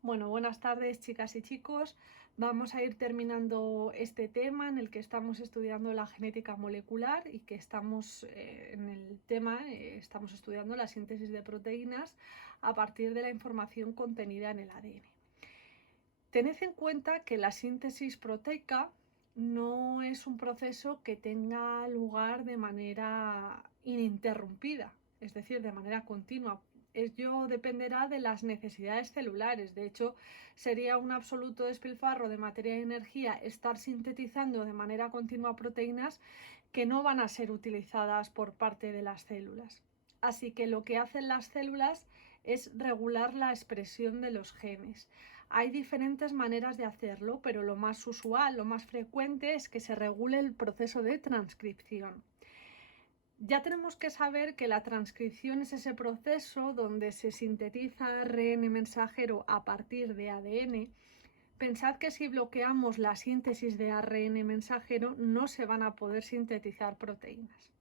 Bueno, buenas tardes, chicas y chicos. Vamos a ir terminando este tema en el que estamos estudiando la genética molecular y que estamos en el tema, estamos estudiando la síntesis de proteínas a partir de la información contenida en el ADN. Tened en cuenta que la síntesis proteica no es un proceso que tenga lugar de manera ininterrumpida, es decir, de manera continua. Ello dependerá de las necesidades celulares. De hecho, sería un absoluto despilfarro de materia y energía estar sintetizando de manera continua proteínas que no van a ser utilizadas por parte de las células. Así que lo que hacen las células es regular la expresión de los genes. Hay diferentes maneras de hacerlo, pero lo más usual, lo más frecuente es que se regule el proceso de transcripción. Ya tenemos que saber que la transcripción es ese proceso donde se sintetiza ARN mensajero a partir de ADN. Pensad que si bloqueamos la síntesis de ARN mensajero no se van a poder sintetizar proteínas.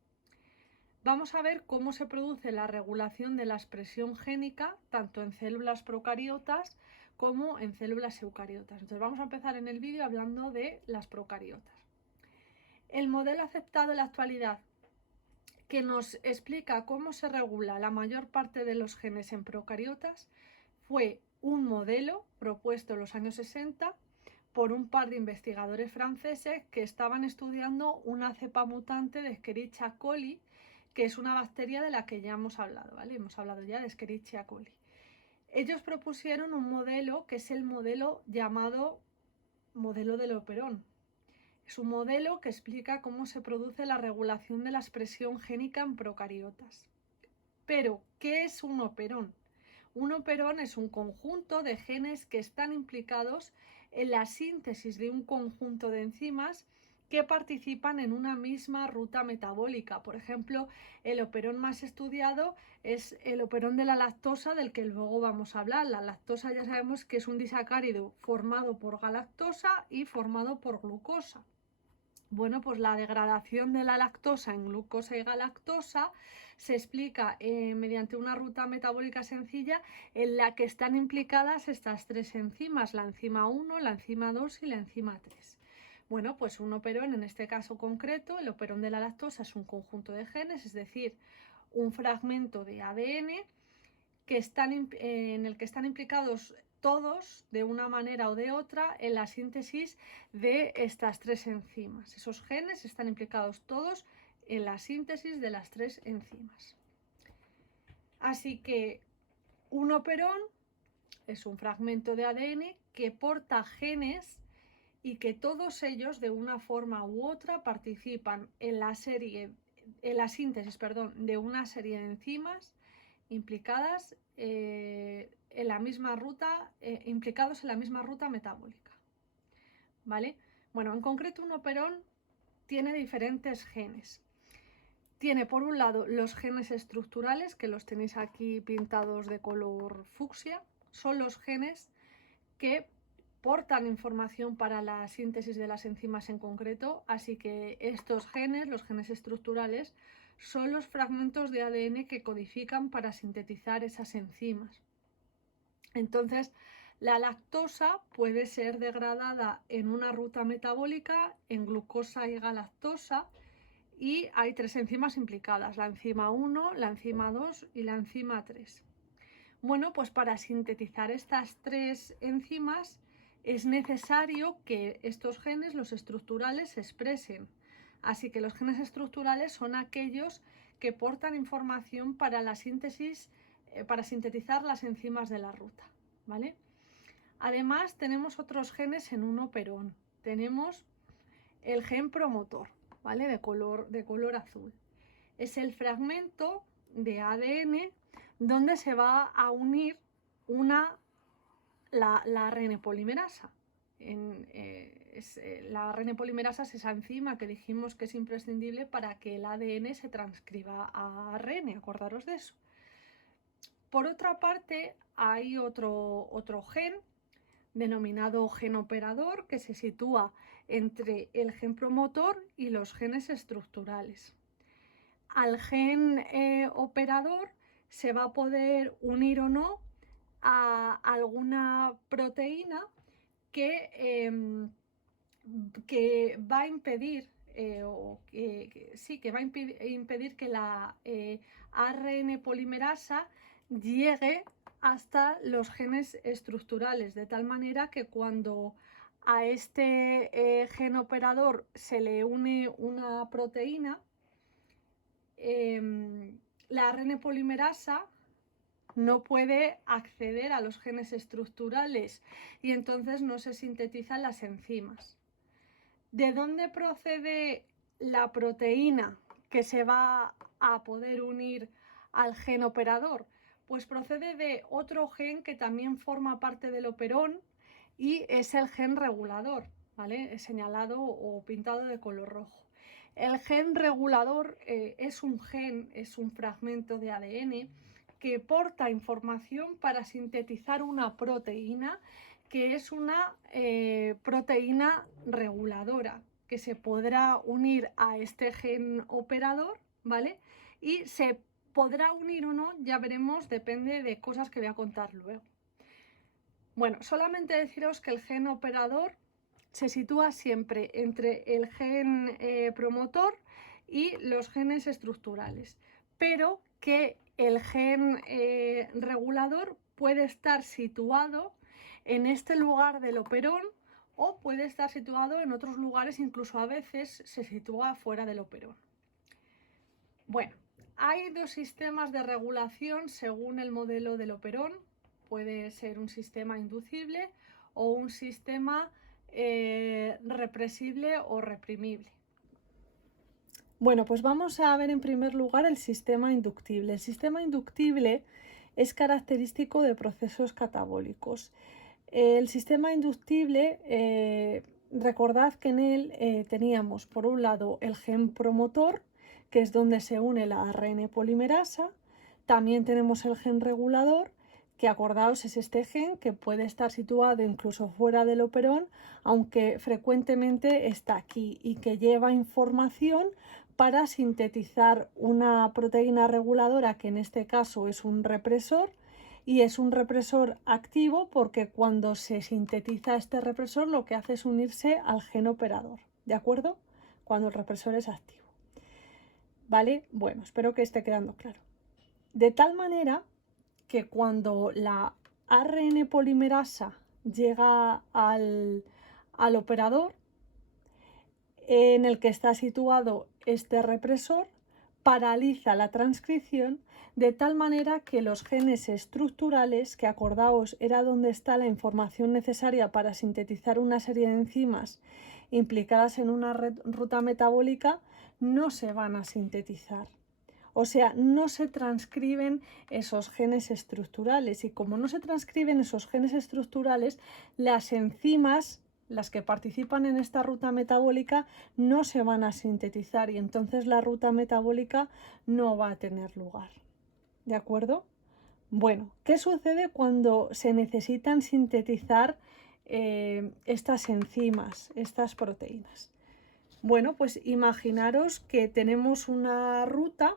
Vamos a ver cómo se produce la regulación de la expresión génica tanto en células procariotas como en células eucariotas. Entonces vamos a empezar en el vídeo hablando de las procariotas. El modelo aceptado en la actualidad que nos explica cómo se regula la mayor parte de los genes en procariotas fue un modelo propuesto en los años 60 por un par de investigadores franceses que estaban estudiando una cepa mutante de Escherichia coli, que es una bacteria de la que ya hemos hablado, ¿vale? Hemos hablado ya de Escherichia coli. Ellos propusieron un modelo que es el modelo llamado modelo del operón. Es un modelo que explica cómo se produce la regulación de la expresión génica en procariotas. Pero, ¿qué es un operón? Un operón es un conjunto de genes que están implicados en la síntesis de un conjunto de enzimas que participan en una misma ruta metabólica. Por ejemplo, el operón más estudiado es el operón de la lactosa, del que luego vamos a hablar. La lactosa ya sabemos que es un disacárido formado por galactosa y formado por glucosa. Bueno, pues la degradación de la lactosa en glucosa y galactosa se explica mediante una ruta metabólica sencilla en la que están implicadas estas tres enzimas, la enzima 1, la enzima 2 y la enzima 3. Bueno, pues un operón, en este caso concreto, el operón de la lactosa es un conjunto de genes, es decir, un fragmento de ADN en el que están implicados todos, de una manera o de otra, en la síntesis de estas tres enzimas. Esos genes están implicados todos en la síntesis de las tres enzimas. Así que un operón es un fragmento de ADN que porta genes y que todos ellos, de una forma u otra, participan en la síntesis, de una serie de enzimas implicados en la misma ruta metabólica. ¿Vale? Bueno, en concreto un operón tiene diferentes genes. Tiene por un lado los genes estructurales, que los tenéis aquí pintados de color fucsia. Son los genes que portan información para la síntesis de las enzimas en concreto, así que estos genes, los genes estructurales, son los fragmentos de ADN que codifican para sintetizar esas enzimas. Entonces, la lactosa puede ser degradada en una ruta metabólica en glucosa y galactosa y hay tres enzimas implicadas, la enzima 1, la enzima 2 y la enzima 3. Bueno, pues para sintetizar estas tres enzimas es necesario que estos genes, los estructurales, se expresen. Así que los genes estructurales son aquellos que portan información para la síntesis, para sintetizar las enzimas de la ruta, ¿vale? Además, tenemos otros genes en un operón. Tenemos el gen promotor, ¿vale? De color azul. Es el fragmento de ADN donde se va a unir la ARN polimerasa. La ARN polimerasa es esa enzima que dijimos que es imprescindible para que el ADN se transcriba a ARN, acordaros de eso. Por otra parte, hay otro gen denominado gen operador que se sitúa entre el gen promotor y los genes estructurales. Al gen operador se va a poder unir o no a alguna proteína que va a impedir que va a impedir que la ARN polimerasa llegue hasta los genes estructurales, de tal manera que cuando a este gen operador se le une una proteína, la ARN polimerasa no puede acceder a los genes estructurales y entonces no se sintetizan las enzimas. ¿De dónde procede la proteína que se va a poder unir al gen operador? Pues procede de otro gen que también forma parte del operón y es el gen regulador, ¿vale? Señalado o pintado de color rojo. El gen regulador es un fragmento de ADN que porta información para sintetizar una proteína que es una proteína reguladora que se podrá unir a este gen operador, ¿vale? Y se podrá unir o no, ya veremos, depende de cosas que voy a contar luego. Bueno, solamente deciros que el gen operador se sitúa siempre entre el gen promotor y los genes estructurales, pero que el gen regulador puede estar situado en este lugar del operón o puede estar situado en otros lugares, incluso a veces se sitúa fuera del operón. Bueno, hay dos sistemas de regulación según el modelo del operón. Puede ser un sistema inducible o un sistema represible o reprimible. Bueno, pues vamos a ver en primer lugar el sistema inductible. El sistema inductible es característico de procesos catabólicos. El sistema inductible, recordad que en él teníamos por un lado el gen promotor, que es donde se une la ARN polimerasa. También tenemos el gen regulador, que acordaos es este gen que puede estar situado incluso fuera del operón, aunque frecuentemente está aquí y que lleva información para sintetizar una proteína reguladora, que en este caso es un represor, y es un represor activo porque cuando se sintetiza este represor lo que hace es unirse al gen operador, ¿de acuerdo? Cuando el represor es activo. ¿Vale? Bueno, espero que esté quedando claro. De tal manera que cuando la ARN polimerasa llega al operador en el que está situado este represor, paraliza la transcripción de tal manera que los genes estructurales, que acordaos era donde está la información necesaria para sintetizar una serie de enzimas implicadas en una ruta metabólica, no se van a sintetizar. O sea, no se transcriben esos genes estructurales y como no se transcriben esos genes estructurales, las enzimas, las que participan en esta ruta metabólica, no se van a sintetizar y entonces la ruta metabólica no va a tener lugar. ¿De acuerdo? Bueno, ¿qué sucede cuando se necesitan sintetizar estas enzimas, estas proteínas? Bueno, pues imaginaros que tenemos una ruta,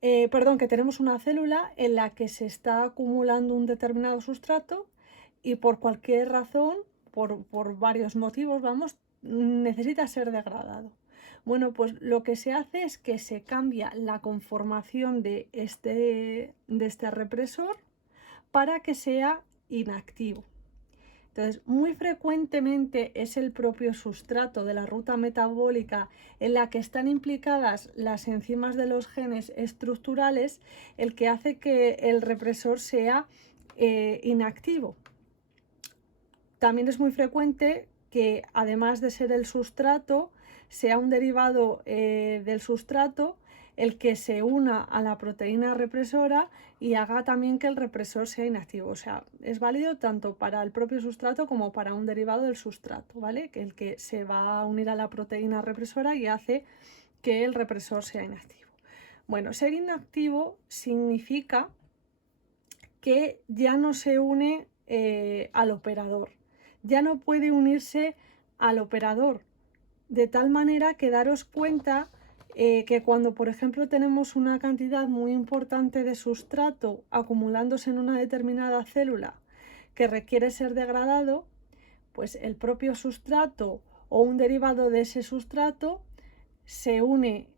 que tenemos una célula en la que se está acumulando un determinado sustrato y por cualquier razón, por varios motivos, necesita ser degradado. Bueno, pues lo que se hace es que se cambia la conformación de este represor para que sea inactivo. Entonces, muy frecuentemente es el propio sustrato de la ruta metabólica en la que están implicadas las enzimas de los genes estructurales el que hace que el represor sea inactivo. También es muy frecuente que, además de ser el sustrato, sea un derivado del sustrato el que se una a la proteína represora y haga también que el represor sea inactivo. O sea, es válido tanto para el propio sustrato como para un derivado del sustrato, ¿vale? Que el que se va a unir a la proteína represora y hace que el represor sea inactivo. Bueno, ser inactivo significa que ya no se une al operador, ya no puede unirse al operador, de tal manera que daros cuenta que cuando, por ejemplo, tenemos una cantidad muy importante de sustrato acumulándose en una determinada célula que requiere ser degradado, pues el propio sustrato o un derivado de ese sustrato se une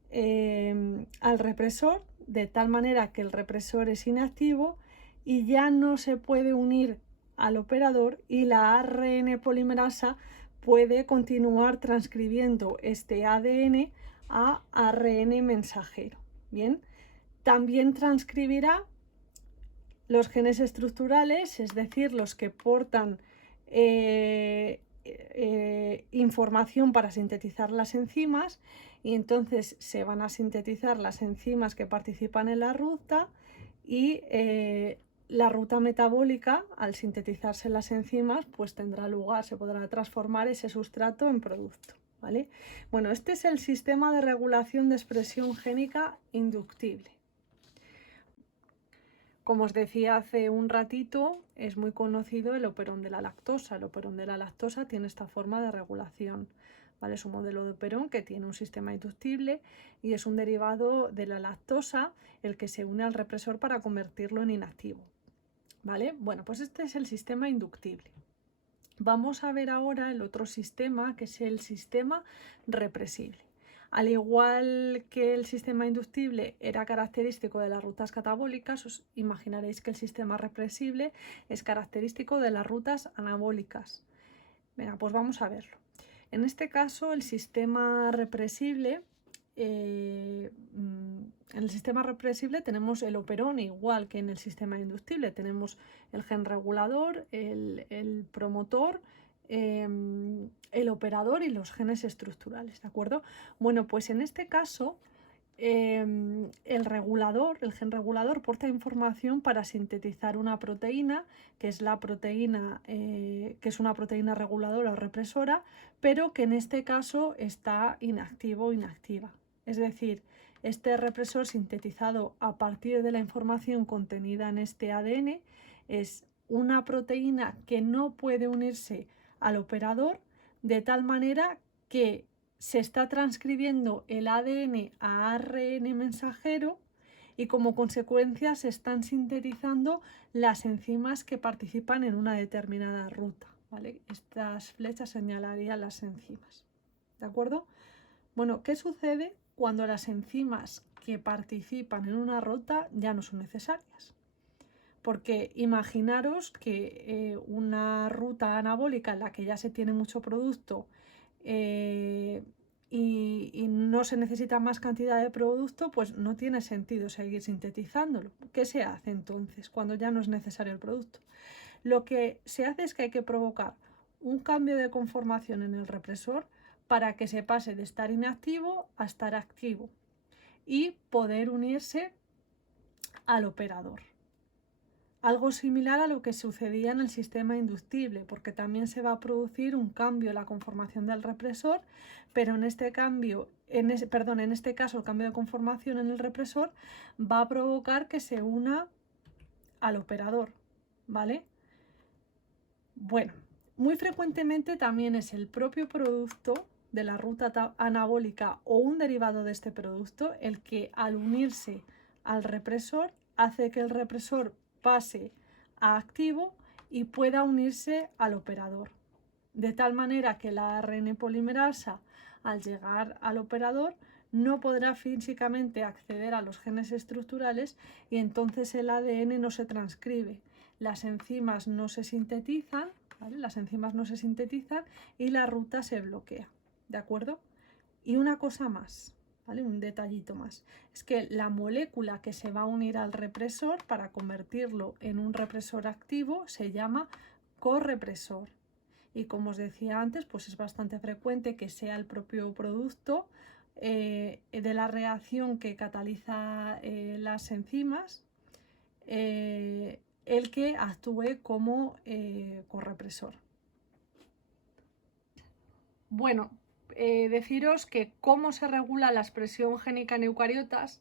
al represor de tal manera que el represor es inactivo y ya no se puede unir al operador y la ARN polimerasa puede continuar transcribiendo este ADN a ARN mensajero. Bien, también transcribirá los genes estructurales, es decir, los que portan información para sintetizar las enzimas, y entonces se van a sintetizar las enzimas que participan en la ruta y la ruta metabólica, al sintetizarse las enzimas, pues tendrá lugar, se podrá transformar ese sustrato en producto, ¿vale? Bueno, este es el sistema de regulación de expresión génica inductible. Como os decía hace un ratito, es muy conocido el operón de la lactosa. El operón de la lactosa tiene esta forma de regulación, ¿vale? Es un modelo de operón que tiene un sistema inductible y es un derivado de la lactosa el que se une al represor para convertirlo en inactivo, ¿vale? Bueno, pues este es el sistema inductible. Vamos a ver ahora el otro sistema, que es el sistema represible. Al igual que el sistema inductible era característico de las rutas catabólicas, os imaginaréis que el sistema represible es característico de las rutas anabólicas. Venga, pues vamos a verlo. En este caso, el sistema represible, en el sistema represible tenemos el operón igual que en el sistema inductible. Tenemos el gen regulador, el promotor, el operador y los genes estructurales, ¿de acuerdo? Bueno, pues en este caso el gen regulador porta información para sintetizar una proteína, que es la proteína, que es una proteína reguladora o represora, pero que en este caso está inactivo o inactiva. Es decir, este represor sintetizado a partir de la información contenida en este ADN es una proteína que no puede unirse al operador, de tal manera que se está transcribiendo el ADN a ARN mensajero y como consecuencia se están sintetizando las enzimas que participan en una determinada ruta, ¿vale? Estas flechas señalarían las enzimas, ¿de acuerdo? Bueno, ¿qué sucede cuando las enzimas que participan en una ruta ya no son necesarias? Porque imaginaros que una ruta anabólica en la que ya se tiene mucho producto y no se necesita más cantidad de producto, pues no tiene sentido seguir sintetizándolo. ¿Qué se hace entonces cuando ya no es necesario el producto? Lo que se hace es que hay que provocar un cambio de conformación en el represor para que se pase de estar inactivo a estar activo y poder unirse al operador. Algo similar a lo que sucedía en el sistema inductible, porque también se va a producir un cambio en la conformación del represor, pero en este caso el cambio de conformación en el represor va a provocar que se una al operador, ¿vale? Bueno, muy frecuentemente también es el propio producto de la ruta anabólica o un derivado de este producto el que al unirse al represor hace que el represor pase a activo y pueda unirse al operador, de tal manera que la ARN polimerasa al llegar al operador no podrá físicamente acceder a los genes estructurales y entonces el ADN no se transcribe, las enzimas no se sintetizan, ¿vale? Las enzimas no se sintetizan y la ruta se bloquea, ¿de acuerdo? Y una cosa más, ¿vale? Un detallito más, es que la molécula que se va a unir al represor para convertirlo en un represor activo se llama correpresor. Y como os decía antes, pues es bastante frecuente que sea el propio producto de la reacción que cataliza las enzimas el que actúe como correpresor. Bueno, deciros que cómo se regula la expresión génica en eucariotas,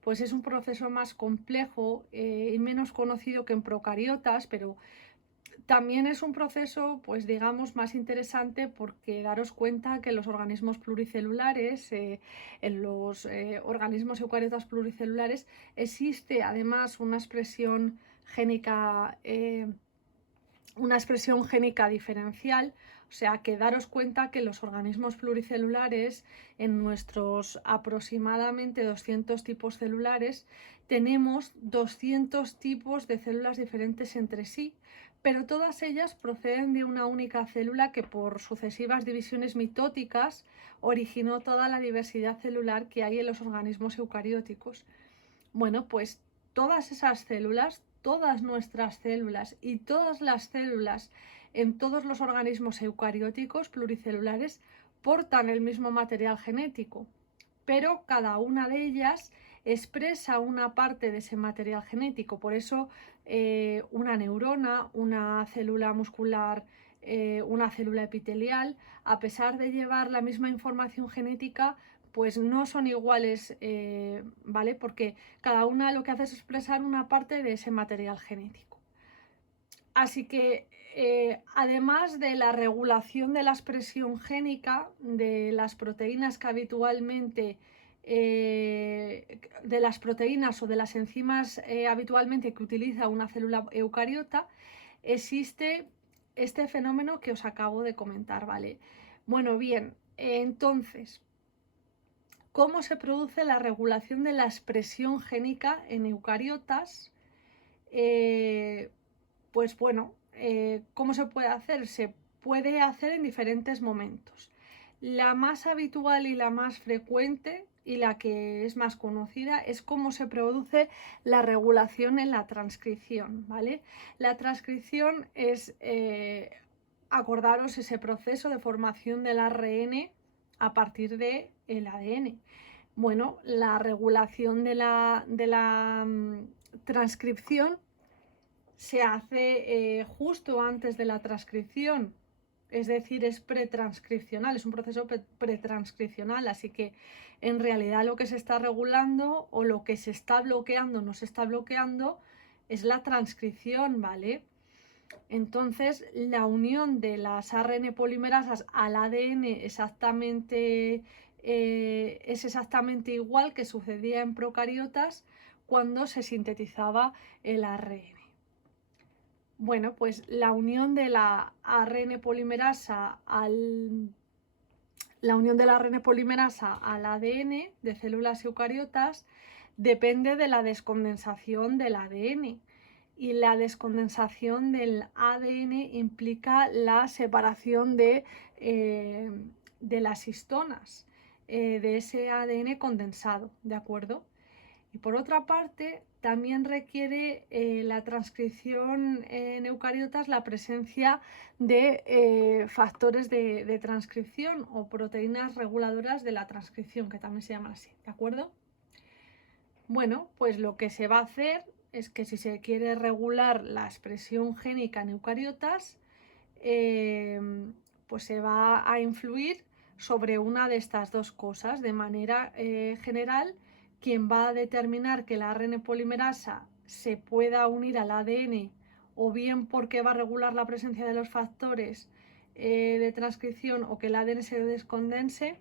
pues es un proceso más complejo y menos conocido que en procariotas, pero también es un proceso, pues digamos, más interesante porque daros cuenta que en los organismos pluricelulares, en los organismos eucariotas pluricelulares, existe además una expresión génica una expresión génica diferencial, o sea que daros cuenta que los organismos pluricelulares, en nuestros aproximadamente 200 tipos celulares, tenemos 200 tipos de células diferentes entre sí, pero todas ellas proceden de una única célula que por sucesivas divisiones mitóticas originó toda la diversidad celular que hay en los organismos eucarióticos. Bueno, pues todas esas células, todas nuestras células y todas las células en todos los organismos eucarióticos pluricelulares portan el mismo material genético, pero cada una de ellas expresa una parte de ese material genético. Por eso una neurona, una célula muscular, una célula epitelial, a pesar de llevar la misma información genética, pues no son iguales, ¿vale? Porque cada una lo que hace es expresar una parte de ese material genético. Así que además de la regulación de la expresión génica de las proteínas que habitualmente de las proteínas o de las enzimas habitualmente que utiliza una célula eucariota, existe este fenómeno que os acabo de comentar, ¿vale? Bueno, bien, entonces, ¿cómo se produce la regulación de la expresión génica en eucariotas? Pues bueno, ¿cómo se puede hacer? Se puede hacer en diferentes momentos. La más habitual y la más frecuente y la que es más conocida es cómo se produce la regulación en la transcripción, ¿vale? La transcripción es, acordaros, ese proceso de formación del ARN a partir del ADN. Bueno, la regulación de la transcripción se hace justo antes de la transcripción, es decir, es pretranscripcional, es un proceso pretranscripcional, así que en realidad lo que se está regulando o lo que se está bloqueando, no se está bloqueando, es la transcripción, ¿vale? Entonces, la unión de las ARN polimerasas al ADN es exactamente igual que sucedía en procariotas cuando se sintetizaba el ARN. Bueno, pues la unión de la ARN polimerasa al ADN de células eucariotas depende de la descondensación del ADN. Y la descondensación del ADN implica la separación de las histonas, de ese ADN condensado, ¿de acuerdo? Y por otra parte, también requiere la transcripción en eucariotas la presencia de factores de transcripción o proteínas reguladoras de la transcripción, que también se llaman así, ¿de acuerdo? Bueno, pues lo que se va a hacer es que si se quiere regular la expresión génica en eucariotas, pues se va a influir sobre una de estas dos cosas. De manera general, quien va a determinar que la ARN polimerasa se pueda unir al ADN, o bien porque va a regular la presencia de los factores de transcripción o que el ADN se descondense,